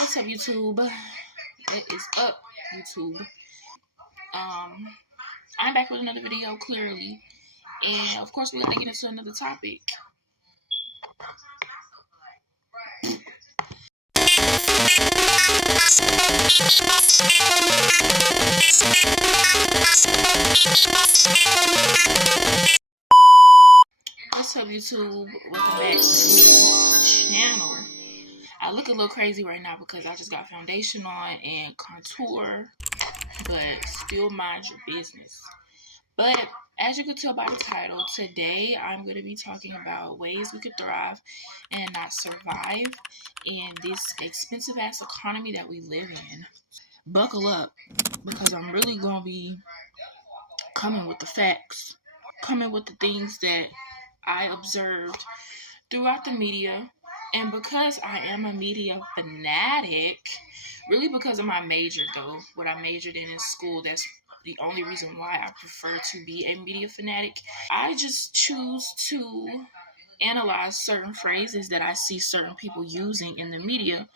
What's up, YouTube? What is up, YouTube? I'm back with another video, clearly, and of course we gotta get into another topic. What's up, YouTube? Welcome back to the channel. I look a little crazy right now because I just got foundation on and contour, but still mind your business. But as you can tell by the title, today I'm going to be talking about ways we could thrive and not survive in this expensive ass economy that we live in. Buckle up, because I'm really going to be coming with the facts, coming with the things that I observed throughout the media. And because I am a media fanatic, really because of my major though, what I majored in school, that's the only reason why I prefer to be a media fanatic. I just choose to analyze certain phrases that I see certain people using in the media,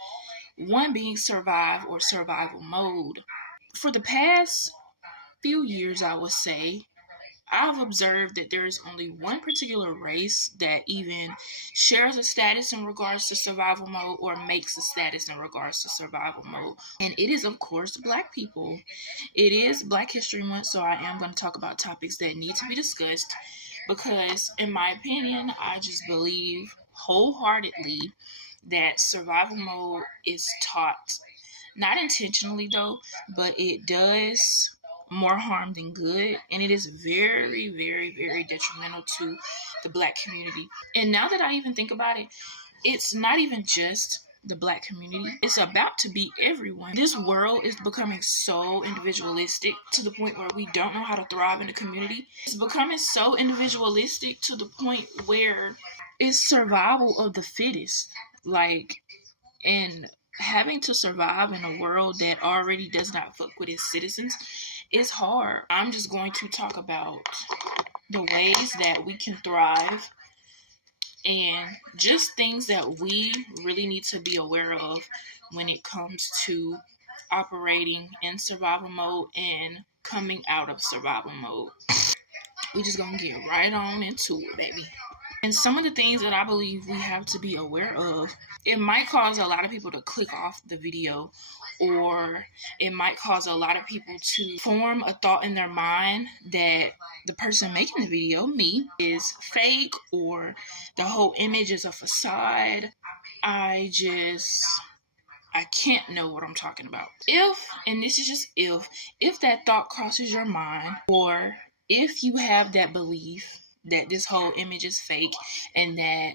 one being survive or survival mode. For the past few years, I would say, I've observed that there is only one particular race that even shares a status in regards to survival mode or makes a status in regards to survival mode. And it is, of course, Black people. It is Black History Month, so I am going to talk about topics that need to be discussed because, in my opinion, I just believe wholeheartedly that survival mode is taught, not intentionally though, but it does more harm than good, and it is very, very, very detrimental to the Black community. And now that I even think about it, it's not even just the Black community, it's about to be everyone. This world is becoming so individualistic to the point where we don't know how to thrive in the community. It's becoming so individualistic to the point where it's survival of the fittest. And having to survive in a world that already does not fuck with its citizens is hard. I'm just going to talk about the ways that we can thrive and just things that we really need to be aware of when it comes to operating in survival mode and coming out of survival mode. We just gonna get right on into it, baby. And some of the things that I believe we have to be aware of, it might cause a lot of people to click off the video, or it might cause a lot of people to form a thought in their mind that the person making the video, me, is fake, or the whole image is a facade. I can't know what I'm talking about. And this is just if that thought crosses your mind, or if you have that belief that this whole image is fake and that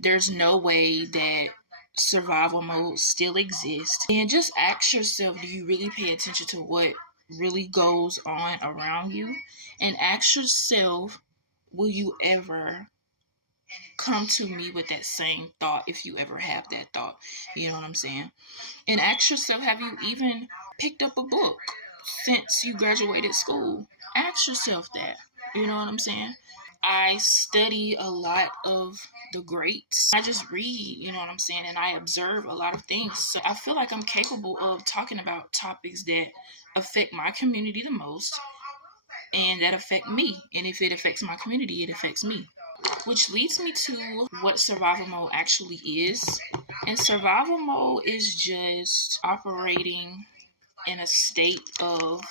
there's no way that survival mode still exists, and just ask yourself, do you really pay attention to what really goes on around you? And ask yourself, will you ever come to me with that same thought if you ever have that thought? You know what I'm saying? And ask yourself, have you even picked up a book since you graduated school? Ask yourself that. You know what I'm saying? I study a lot of the greats. I just read, you know what I'm saying? And I observe a lot of things. So I feel like I'm capable of talking about topics that affect my community the most and that affect me. And if it affects my community, it affects me. Which leads me to what survival mode actually is. And survival mode is just operating in a state of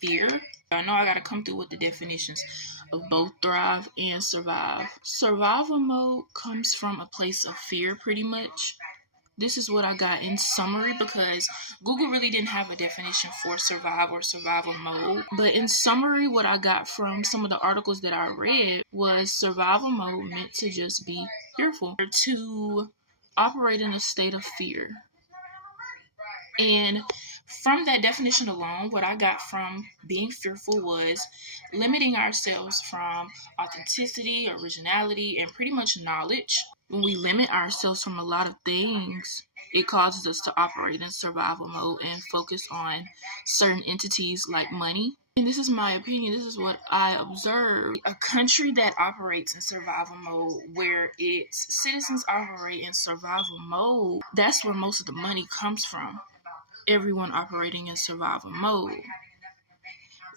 fear. I know I gotta come through with the definitions of both thrive and survive. Survival mode comes from a place of fear, pretty much. This is what I got in summary, because Google really didn't have a definition for survive or survival mode. But in summary, what I got from some of the articles that I read was survival mode meant to just be fearful, or to operate in a state of fear. And from that definition alone, what I got from being fearful was limiting ourselves from authenticity, originality, and pretty much knowledge. When we limit ourselves from a lot of things, it causes us to operate in survival mode and focus on certain entities like money. And this is my opinion, this is what I observe. A country that operates in survival mode, where its citizens operate in survival mode, that's where most of the money comes from. Everyone operating in survival mode.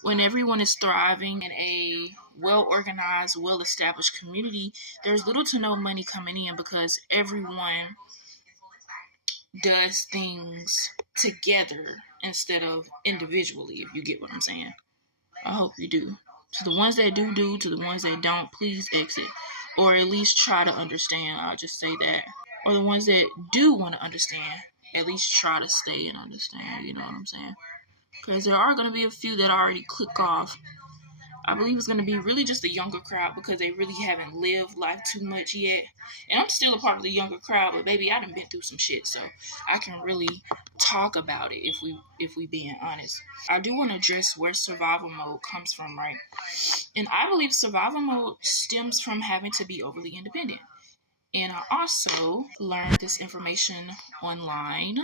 When everyone is thriving in a well organized, well established community, there's little to no money coming in because everyone does things together instead of individually, if you get what I'm saying. I hope you do. To the ones that do, to the ones that don't, please exit. Or at least try to understand. I'll just say that. Or the ones that do want to understand, at least try to stay and understand. You know what I'm saying? Because there are going to be a few that already click off. I believe it's going to be really just the younger crowd because they really haven't lived life too much yet. And I'm still a part of the younger crowd, but baby, I done been through some shit, so I can really talk about it if we being honest. I do want to address where survival mode comes from, right? And I believe survival mode stems from having to be overly independent. And I also learned this information online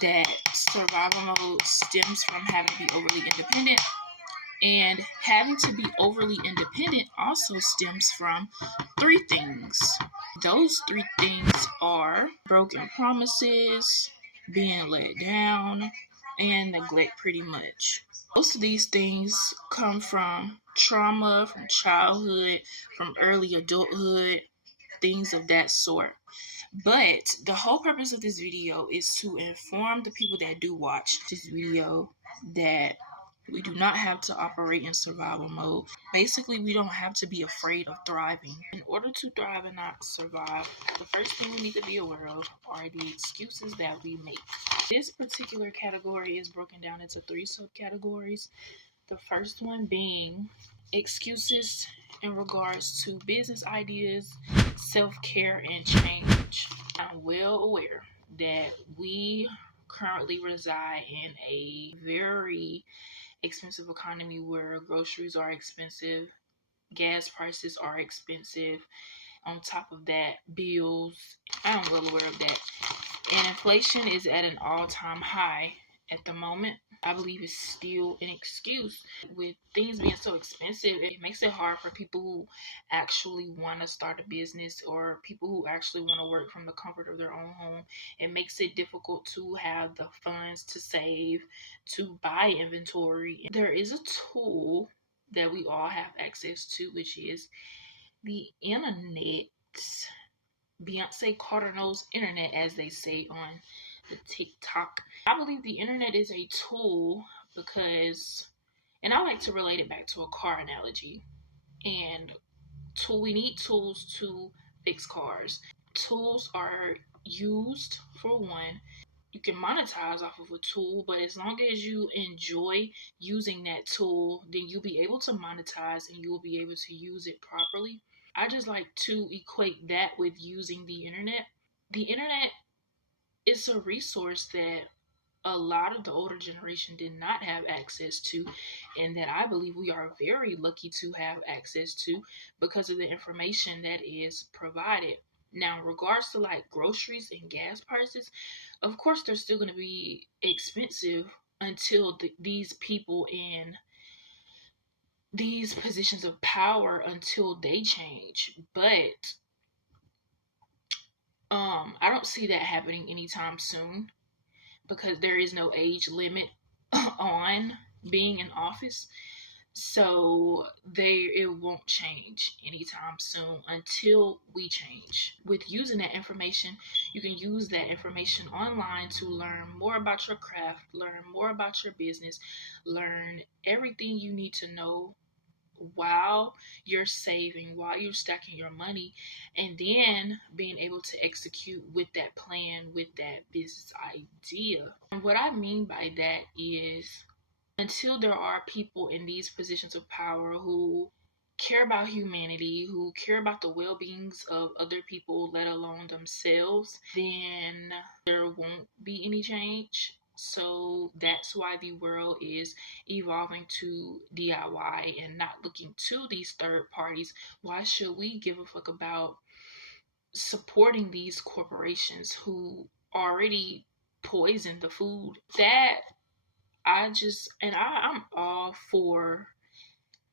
that survival mode stems from having to be overly independent. And having to be overly independent also stems from three things. Those three things are broken promises, being let down, and neglect, pretty much. Most of these things come from trauma, from childhood, from early adulthood, things of that sort. But the whole purpose of this video is to inform the people that do watch this video that we do not have to operate in survival mode. Basically, we don't have to be afraid of thriving. In order to thrive and not survive, the first thing we need to be aware of are the excuses that we make. This particular category is broken down into three subcategories. The first one being excuses in regards to business ideas, self-care, and change. I'm well aware that we currently reside in a very expensive economy where groceries are expensive, gas prices are expensive. On top of that, bills. I'm well aware of that. And inflation is at an all-time high at the moment. I believe it's still an excuse. With things being so expensive, it makes it hard for people who actually want to start a business or people who actually want to work from the comfort of their own home. It makes it difficult to have the funds to save, to buy inventory. There is a tool that we all have access to, which is the internet. Beyonce Carter knows internet, as they say on the TikTok. I believe the internet is a tool because, and I like to relate it back to a car analogy. And we need tools to fix cars. Tools are used for one. You can monetize off of a tool, but as long as you enjoy using that tool, then you'll be able to monetize and you'll be able to use it properly. I just like to equate that with using the internet. The internet is a resource that a lot of the older generation did not have access to, and that I believe we are very lucky to have access to because of the information that is provided. Now, in regards to like groceries and gas prices, of course, they're still going to be expensive until these people in these positions of power until they change. But I don't see that happening anytime soon because there is no age limit on being in office. So it won't change anytime soon until we change. With using that information, you can use that information online to learn more about your craft, learn more about your business, learn everything you need to know while you're saving, while you're stacking your money, and then being able to execute with that plan, with that business idea. And what I mean by that is until there are people in these positions of power who care about humanity, who care about the well-beings of other people, let alone themselves, then there won't be any change. So that's why the world is evolving to DIY and not looking to these third parties. Why should we give a fuck about supporting these corporations who already poison the food? That I'm all for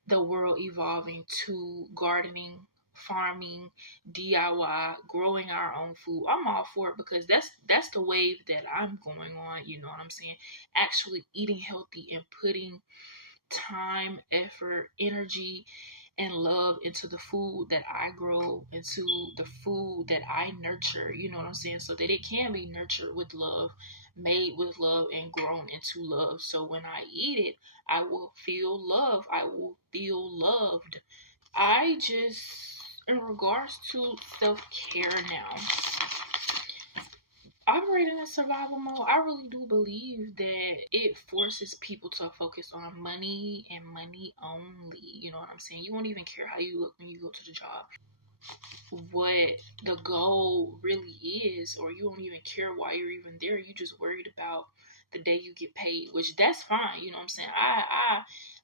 the world evolving to gardening, farming, DIY, growing our own food. I'm all for it because that's the wave that I'm going on, you know what I'm saying? Actually eating healthy and putting time, effort, energy, and love into the food that I grow, into the food that I nurture, you know what I'm saying? So that it can be nurtured with love, made with love, and grown into love. So when I eat it, I will feel love. I will feel loved. I just, in regards to self care now, operating in survival mode, I really do believe that it forces people to focus on money and money only. You know what I'm saying? You won't even care how you look when you go to the job, what the goal really is, or you don't even care why you're even there. You just worried about the day you get paid, which that's fine. You know what I'm saying? I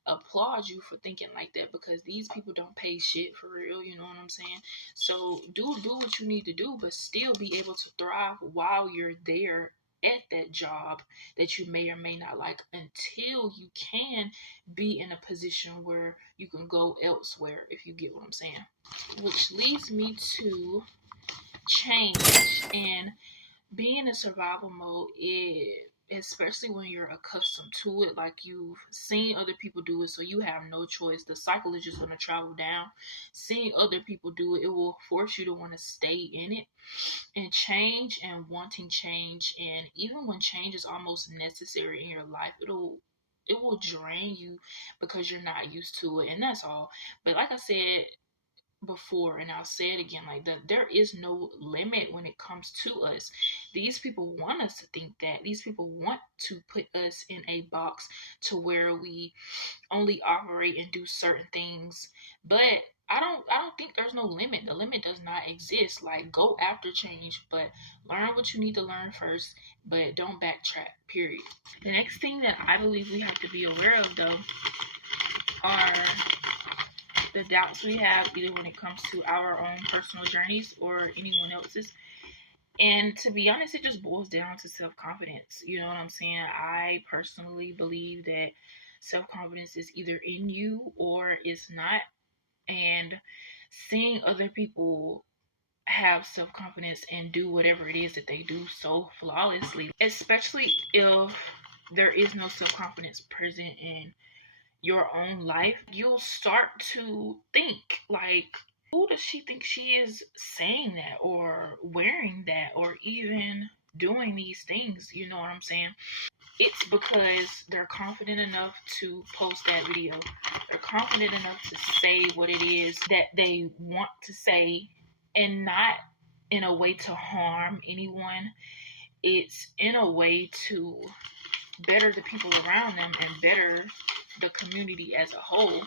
applaud you for thinking like that because these people don't pay shit for real. You know what I'm saying? So do what you need to do, but still be able to thrive while you're there at that job that you may or may not like until you can be in a position where you can go elsewhere, if you get what I'm saying. Which leads me to change and being in survival mode. It, especially when you're accustomed to it, like you've seen other people do it, so you have no choice. The cycle is just going to travel down. Seeing other people do it, it will force you to want to stay in it. And change and wanting change, and even when change is almost necessary in your life, it will drain you because you're not used to it, and that's all. But like I said before, and I'll say it again, like that, there is no limit when it comes to us. These people want us to think that. These people want to put us in a box to where we only operate and do certain things. But I don't think there's no limit. The limit does not exist. Like, go after change, but learn what you need to learn first, but don't backtrack. Period. The next thing that I believe we have to be aware of, though, are the doubts we have, either when it comes to our own personal journeys or anyone else's. And to be honest, it just boils down to self confidence. You know what I'm saying? I personally believe that self confidence is either in you or it's not. And seeing other people have self confidence and do whatever it is that they do so flawlessly, especially if there is no self confidence present in your own life, you'll start to think like, who does she think she is saying that or wearing that or even doing these things? You know what I'm saying? It's because they're confident enough to post that video. They're confident enough to say what it is that they want to say, and not in a way to harm anyone. It's in a way to better the people around them and better the community as a whole.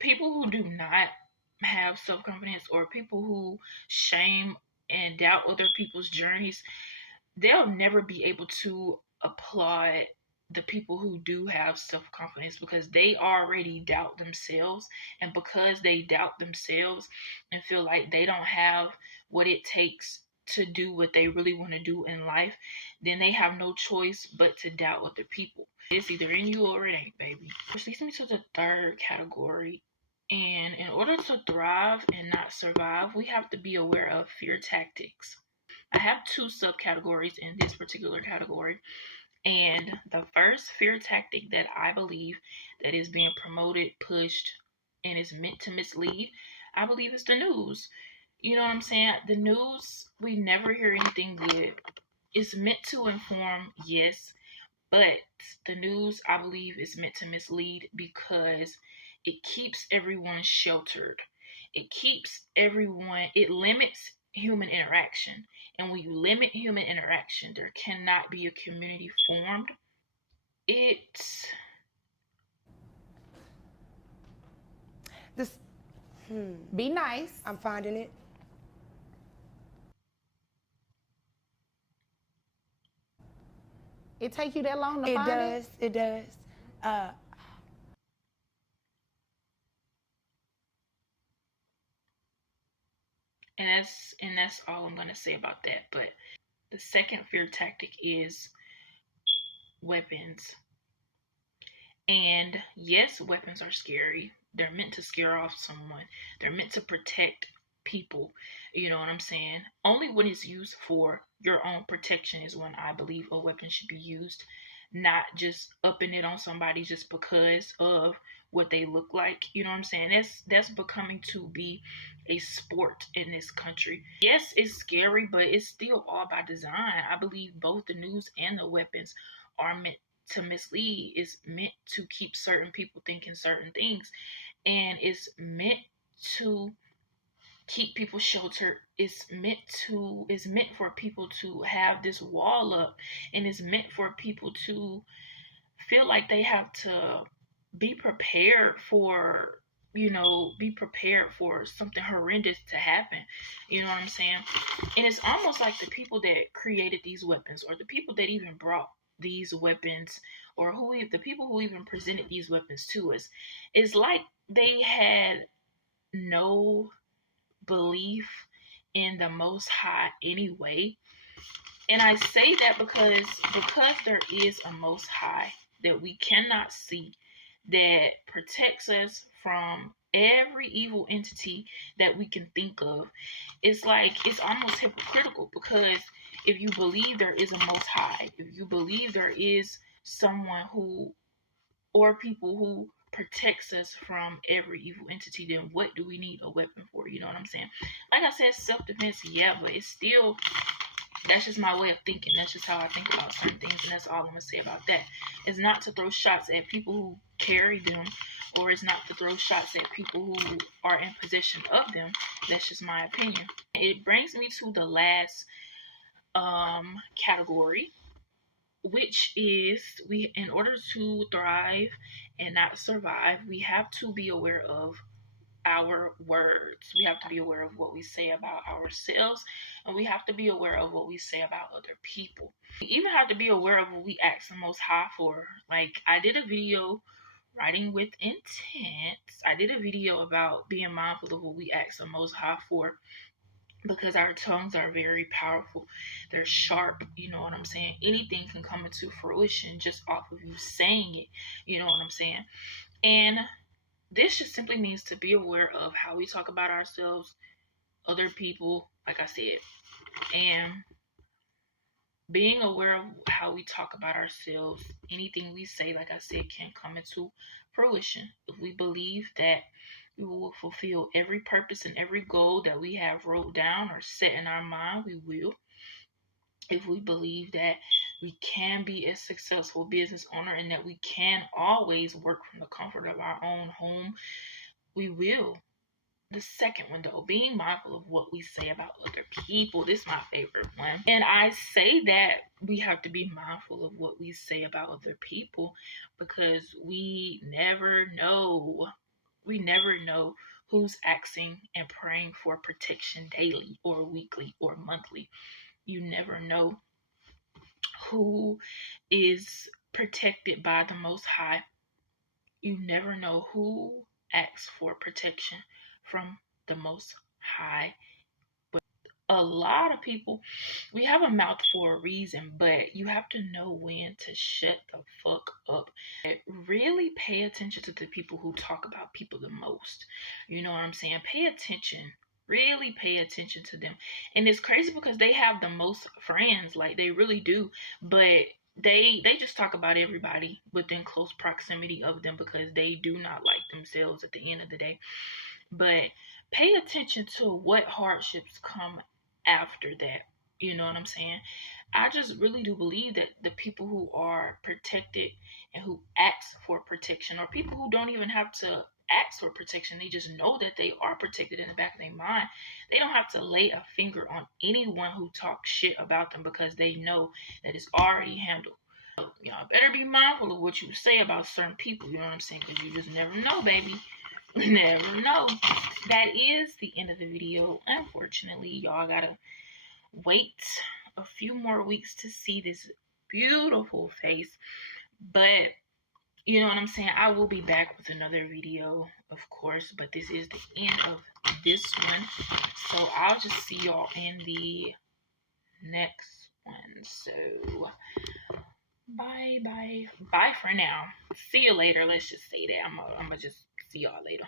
People who do not have self confidence, or people who shame and doubt other people's journeys, they'll never be able to applaud the people who do have self confidence because they already doubt themselves. And because they doubt themselves and feel like they don't have what it takes to do what they really want to do in life, then they have no choice but to doubt other people. It's either in you or it ain't, baby. Which leads me to the third category. And in order to thrive and not survive, we have to be aware of fear tactics. I have two subcategories in this particular category. And the first fear tactic that I believe that is being promoted, pushed, and is meant to mislead, I believe is the news. You know what I'm saying? The news, we never hear anything good. It's meant to inform, yes, but the news, I believe, is meant to mislead because it keeps everyone sheltered. It limits human interaction. And when you limit human interaction, there cannot be a community formed. It's This, Be nice. I'm finding it. It take you that long to It find does. It does. and that's all I'm gonna say about that. But the second fear tactic is weapons. And yes, weapons are scary. They're meant to scare off someone. They're meant to protect people. You know what I'm saying? Only when it's used for your own protection is when I believe a weapon should be used, not just upping it on somebody just because of what they look like. You know what I'm saying? That's becoming to be a sport in this country. Yes, it's scary, but it's still all by design. I believe both the news and the weapons are meant to mislead. It's meant to keep certain people thinking certain things, and it's meant to keep people sheltered. It's meant for people to have this wall up, and it's meant for people to feel like they have to be prepared for, be prepared for something horrendous to happen. You know what I'm saying? And it's almost like the people that created these weapons, or the people that even brought these weapons, or the people who even presented these weapons to us, is like they had no belief in the Most High anyway. And I say that because there is a Most High that we cannot see, that protects us from every evil entity that we can think of. It's like it's almost hypocritical, because if you believe there is a Most High, if you believe there is someone who, or people who protects us from every evil entity, then what do we need a weapon for? You know what I'm saying? Like I said, self-defense, yeah, but it's still, that's just my way of thinking. That's just how I think about certain things, and that's all I'm gonna say about that. It's not to throw shots at people who carry them, or it's not to throw shots at people who are in possession of them. That's just my opinion. It brings me to the last category, which is, we, in order to thrive and not survive, we have to be aware of our words. We have to be aware of what we say about ourselves, and we have to be aware of what we say about other people. We even have to be aware of what we ask the Most High for. Like, I did a video, writing with intent. I did a video about being mindful of what we ask the Most High for, because our tongues are very powerful. They're sharp. You know what I'm saying? Anything can come into fruition just off of you saying it. You know what I'm saying? And this just simply means to be aware of how we talk about ourselves, other people, like I said, and being aware of how we talk about ourselves. Anything we say, like I said, can come into fruition. If we believe that we will fulfill every purpose and every goal that we have wrote down or set in our mind, we will. If we believe that we can be a successful business owner and that we can always work from the comfort of our own home, we will. The second one, though, being mindful of what we say about other people. This is my favorite one. And I say that we have to be mindful of what we say about other people, because we never know. We never know who's asking and praying for protection daily or weekly or monthly. You never know who is protected by the Most High. You never know who asks for protection from the Most High. But a lot of people, we have a mouth for a reason, but you have to know when to shut the fuck up. Really pay attention to the people who talk about people the most. You know what I'm saying? Pay attention. Really pay attention to them. And it's crazy because they have the most friends, like they really do, but they just talk about everybody within close proximity of them, because they do not like themselves at the end of the day. But pay attention to what hardships come after that. You know what I'm saying? I just really do believe that the people who are protected and who ask for protection, or people who don't even have to ask for protection, they just know that they are protected in the back of their mind. They don't have to lay a finger on anyone who talks shit about them, because they know that it's already handled. So, y'all better be mindful of what you say about certain people. You know what I'm saying? Because you just never know, baby. Never know. That is the end of the video. Unfortunately, y'all gotta wait a few more weeks to see this beautiful face. But you know what I'm saying? I will be back with another video, of course. But this is the end of this one. So I'll just see y'all in the next one. So Bye, bye. Bye for now. See you later. Let's just say that. I'm gonna just see y'all later.